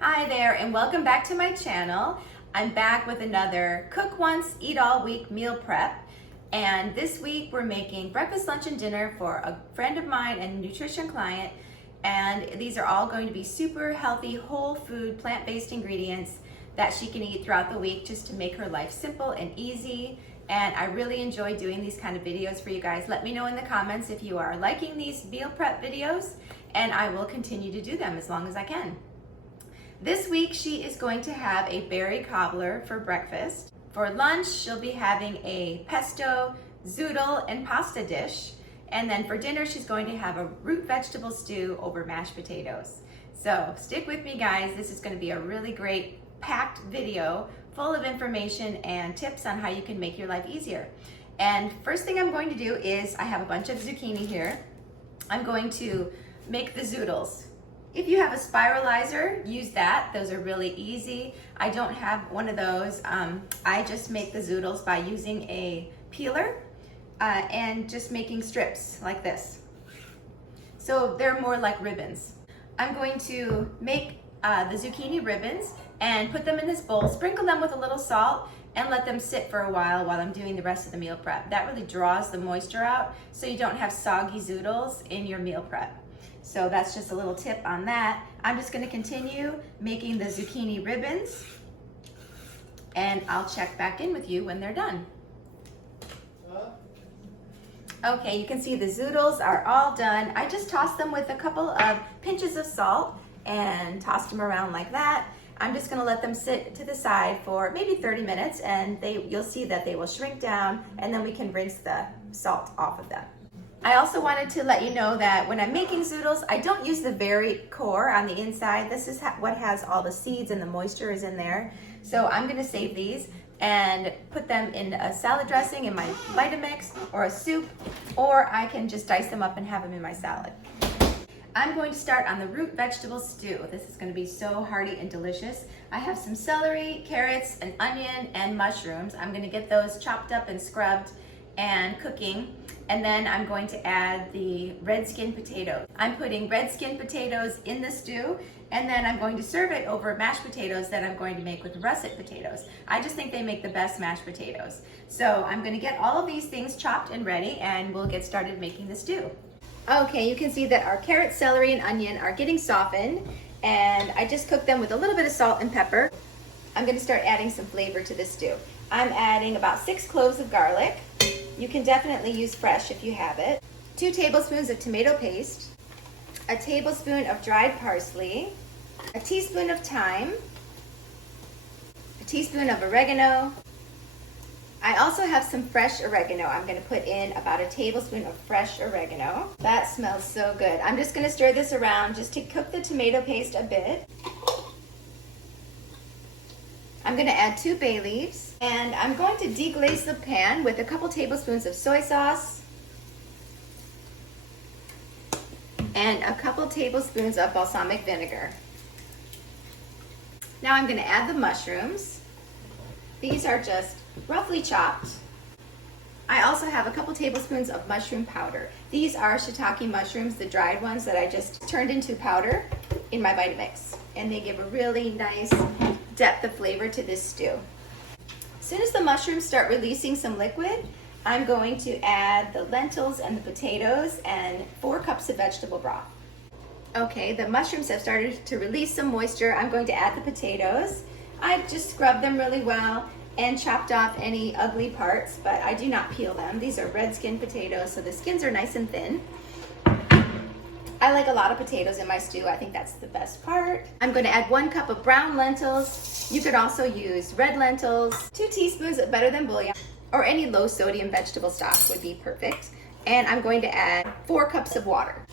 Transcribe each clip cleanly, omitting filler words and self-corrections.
Hi there and welcome back to my channel. I'm back with another cook once, eat all week meal prep. And this week we're making breakfast, lunch, and dinner for a friend of mine and nutrition client. And these are all going to be super healthy, whole food, plant-based ingredients that she can eat throughout the week just to make her life simple and easy. And I really enjoy doing these kind of videos for you guys. Let me know in the comments if you are liking these meal prep videos, and I will continue to do them as long as I can. This week she is going to have a berry cobbler for breakfast. For lunch she'll be having a pesto, zoodle, and pasta dish. And then for dinner she's going to have a root vegetable stew over mashed potatoes. So stick with me guys, this is going to be a really great packed video full of information and tips on how you can make your life easier. And first thing I'm going to do is I have a bunch of zucchini here. I'm going to make the zoodles. If you have a spiralizer, use that. Those are really easy. I don't have one of those. I just make the zoodles by using a peeler and just making strips like this. So they're more like ribbons. I'm going to make the zucchini ribbons and put them in this bowl, sprinkle them with a little salt, and let them sit for a while I'm doing the rest of the meal prep. That really draws the moisture out so you don't have soggy zoodles in your meal prep. So that's just a little tip on that. I'm just going to continue making the zucchini ribbons, and I'll check back in with you when they're done. Okay, you can see the zoodles are all done. I just tossed them with a couple of pinches of salt and tossed them around like that. I'm just going to let them sit to the side for maybe 30 minutes, and you'll see that they will shrink down, and then we can rinse the salt off of them. I also wanted to let you know that when I'm making zoodles, I don't use the very core on the inside. This is what has all the seeds and the moisture is in there. So I'm going to save these and put them in a salad dressing in my Vitamix or a soup, or I can just dice them up and have them in my salad. I'm going to start on the root vegetable stew. This is going to be so hearty and delicious. I have some celery, carrots, an onion, and mushrooms. I'm going to get those chopped up and scrubbed and cooking, and then I'm going to add the red skin potatoes. I'm putting red skin potatoes in the stew, and then I'm going to serve it over mashed potatoes that I'm going to make with russet potatoes. I just think they make the best mashed potatoes. So I'm going to get all of these things chopped and ready, and we'll get started making the stew. Okay, you can see that our carrot, celery, and onion are getting softened, and I just cooked them with a little bit of salt and pepper. I'm going to start adding some flavor to this stew. I'm adding about 6 cloves of garlic. You can definitely use fresh if you have it. 2 tablespoons of tomato paste, a tablespoon of dried parsley, a teaspoon of thyme, a teaspoon of oregano. I also have some fresh oregano. I'm going to put in about a tablespoon of fresh oregano. That smells so good. I'm just going to stir this around just to cook the tomato paste a bit. I'm going to add 2 bay leaves, and I'm going to deglaze the pan with a couple tablespoons of soy sauce and a couple tablespoons of balsamic vinegar. Now I'm going to add the mushrooms. These are just roughly chopped. I also have a couple tablespoons of mushroom powder. These are shiitake mushrooms, the dried ones that I just turned into powder in my Vitamix, and they give a really nice depth of flavor to this stew. As soon as the mushrooms start releasing some liquid, I'm going to add the lentils and the potatoes and 4 cups of vegetable broth. Okay, the mushrooms have started to release some moisture. I'm going to add the potatoes. I've just scrubbed them really well and chopped off any ugly parts, but I do not peel them. These are red skin potatoes, so the skins are nice and thin. I like a lot of potatoes in my stew. I think that's the best part. I'm going to add 1 cup of brown lentils. You could also use red lentils. 2 teaspoons of better than bouillon, or any low sodium vegetable stock would be perfect. And I'm going to add 4 cups of water.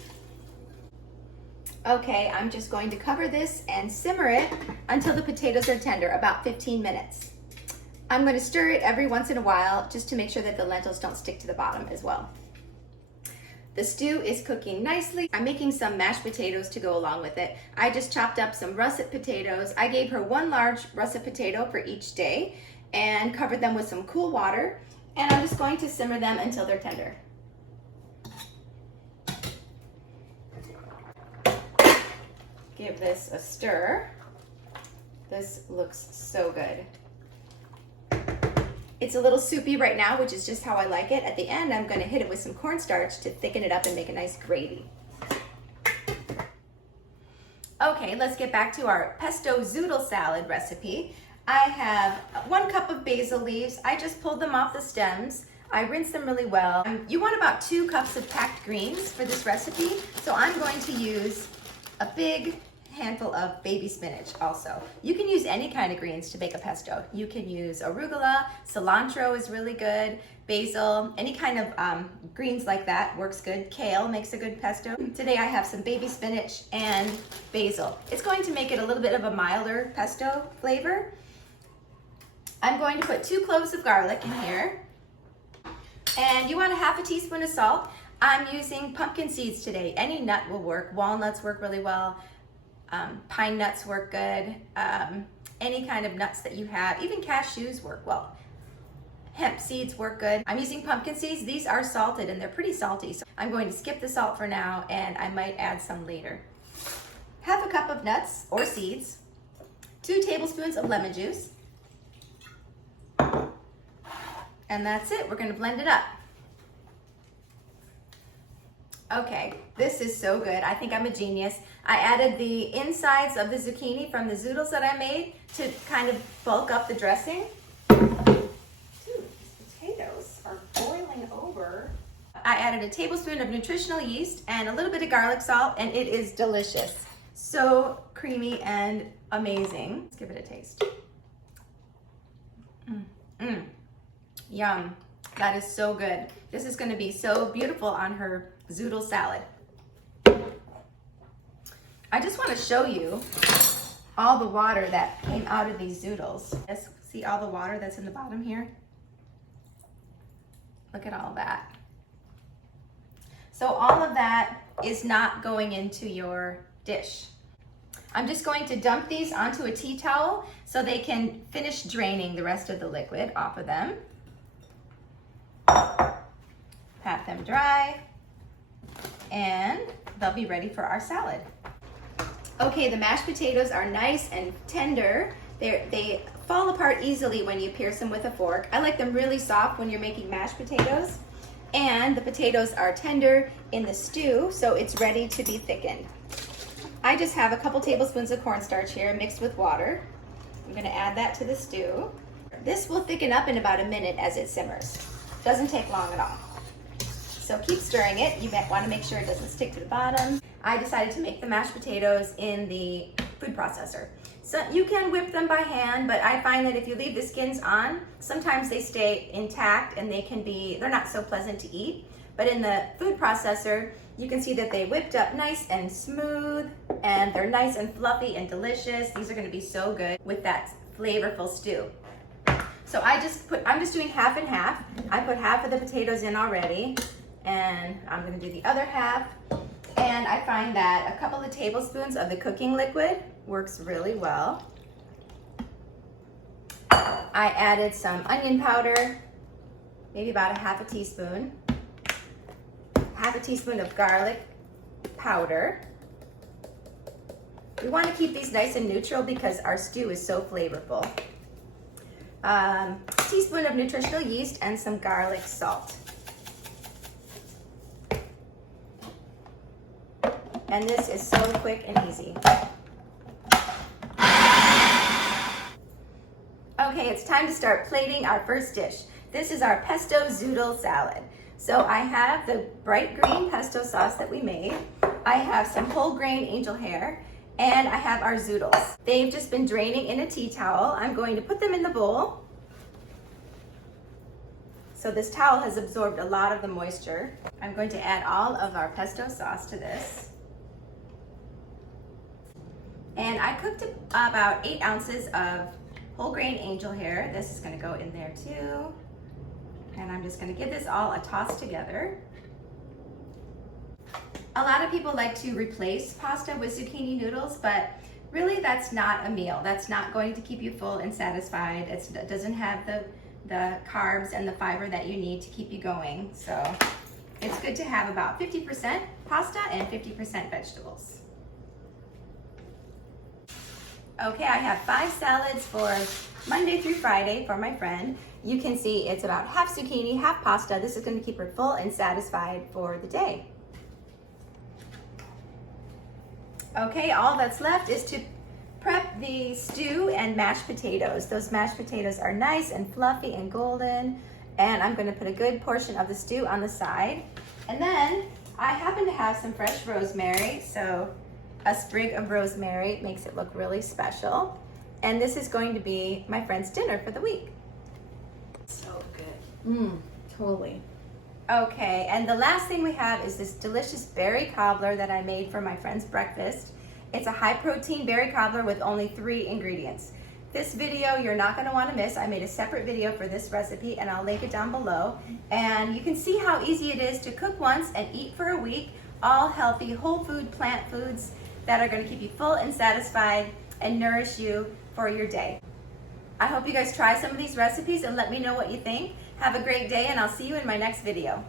Okay, I'm just going to cover this and simmer it until the potatoes are tender, about 15 minutes. I'm going to stir it every once in a while just to make sure that the lentils don't stick to the bottom as well. The stew is cooking nicely. I'm making some mashed potatoes to go along with it. I just chopped up some russet potatoes. I gave her 1 large russet potato for each day and covered them with some cool water. And I'm just going to simmer them until they're tender. Give this a stir. This looks so good. It's a little soupy right now, which is just how I like it. At the end, I'm going to hit it with some cornstarch to thicken it up and make a nice gravy. Okay, let's get back to our pesto zoodle salad recipe. I have 1 cup of basil leaves. I just pulled them off the stems. I rinse them really well. You want about 2 cups of packed greens for this recipe, so I'm going to use a big handful of baby spinach also. You can use any kind of greens to make a pesto. You can use arugula, cilantro is really good, basil, any kind of greens like that works good. Kale makes a good pesto. Today I have some baby spinach and basil. It's going to make it a little bit of a milder pesto flavor. I'm going to put 2 cloves of garlic in here. And you want a 1/2 teaspoon of salt. I'm using pumpkin seeds today. Any nut will work. Walnuts work really well. Pine nuts work good. Any kind of nuts that you have, even cashews work well. Hemp seeds work good. I'm using pumpkin seeds. These are salted and they're pretty salty. So I'm going to skip the salt for now and I might add some later. 1/2 cup of nuts or seeds. 2 tablespoons of lemon juice. And that's it. We're going to blend it up. Okay, this is so good. I think I'm a genius. I added the insides of the zucchini from the zoodles that I made to kind of bulk up the dressing. Dude, these potatoes are boiling over. I added a tablespoon of nutritional yeast and a little bit of garlic salt, and it is delicious. So creamy and amazing. Let's give it a taste. Yum. That is so good. This is going to be so beautiful on her zoodle salad. I just want to show you all the water that came out of these zoodles. See all the water that's in the bottom here? Look at all that. So all of that is not going into your dish. I'm just going to dump these onto a tea towel so they can finish draining the rest of the liquid off of them. Pat them dry, and they'll be ready for our salad. Okay, the mashed potatoes are nice and tender. They fall apart easily when you pierce them with a fork. I like them really soft when you're making mashed potatoes. And the potatoes are tender in the stew, so it's ready to be thickened. I just have a couple tablespoons of cornstarch here mixed with water. I'm going to add that to the stew. This will thicken up in about a minute as it simmers. Doesn't take long at all. So keep stirring it. You want to make sure it doesn't stick to the bottom. I decided to make the mashed potatoes in the food processor. So you can whip them by hand, but I find that if you leave the skins on, sometimes they stay intact and they're not so pleasant to eat. But in the food processor, you can see that they whipped up nice and smooth, and they're nice and fluffy and delicious. These are going to be so good with that flavorful stew. So I'm just doing half and half. I put half of the potatoes in already, and I'm going to do the other half. And I find that a couple of tablespoons of the cooking liquid works really well. I added some onion powder, maybe about a 1/2 teaspoon. 1/2 teaspoon of garlic powder. We want to keep these nice and neutral because our stew is so flavorful. A teaspoon of nutritional yeast and some garlic salt. And this is so quick and easy. Okay, it's time to start plating our first dish. This is our pesto zoodle salad. So I have the bright green pesto sauce that we made. I have some whole grain angel hair, and I have our zoodles. They've just been draining in a tea towel. I'm going to put them in the bowl. So this towel has absorbed a lot of the moisture. I'm going to add all of our pesto sauce to this. And I cooked about 8 ounces of whole grain angel hair. This is going to go in there too. And I'm just going to give this all a toss together. A lot of people like to replace pasta with zucchini noodles, but really that's not a meal. That's not going to keep you full and satisfied. It doesn't have the carbs and the fiber that you need to keep you going. So it's good to have about 50% pasta and 50% vegetables. Okay, I have 5 salads for Monday through Friday for my friend. You can see it's about half zucchini, half pasta. This is going to keep her full and satisfied for the day. Okay, all that's left is to prep the stew and mashed potatoes. Those mashed potatoes are nice and fluffy and golden, and I'm going to put a good portion of the stew on the side. And then I happen to have some fresh rosemary, so a sprig of rosemary makes it look really special. And this is going to be my friend's dinner for the week. So good. Totally. Okay, and the last thing we have is this delicious berry cobbler that I made for my friend's breakfast. It's a high protein berry cobbler with only 3 ingredients. This video you're not going to want to miss. I made a separate video for this recipe and I'll link it down below. And you can see how easy it is to cook once and eat for a week. All healthy, whole food, plant foods that are going to keep you full and satisfied and nourish you for your day. I hope you guys try some of these recipes and let me know what you think. Have a great day and I'll see you in my next video.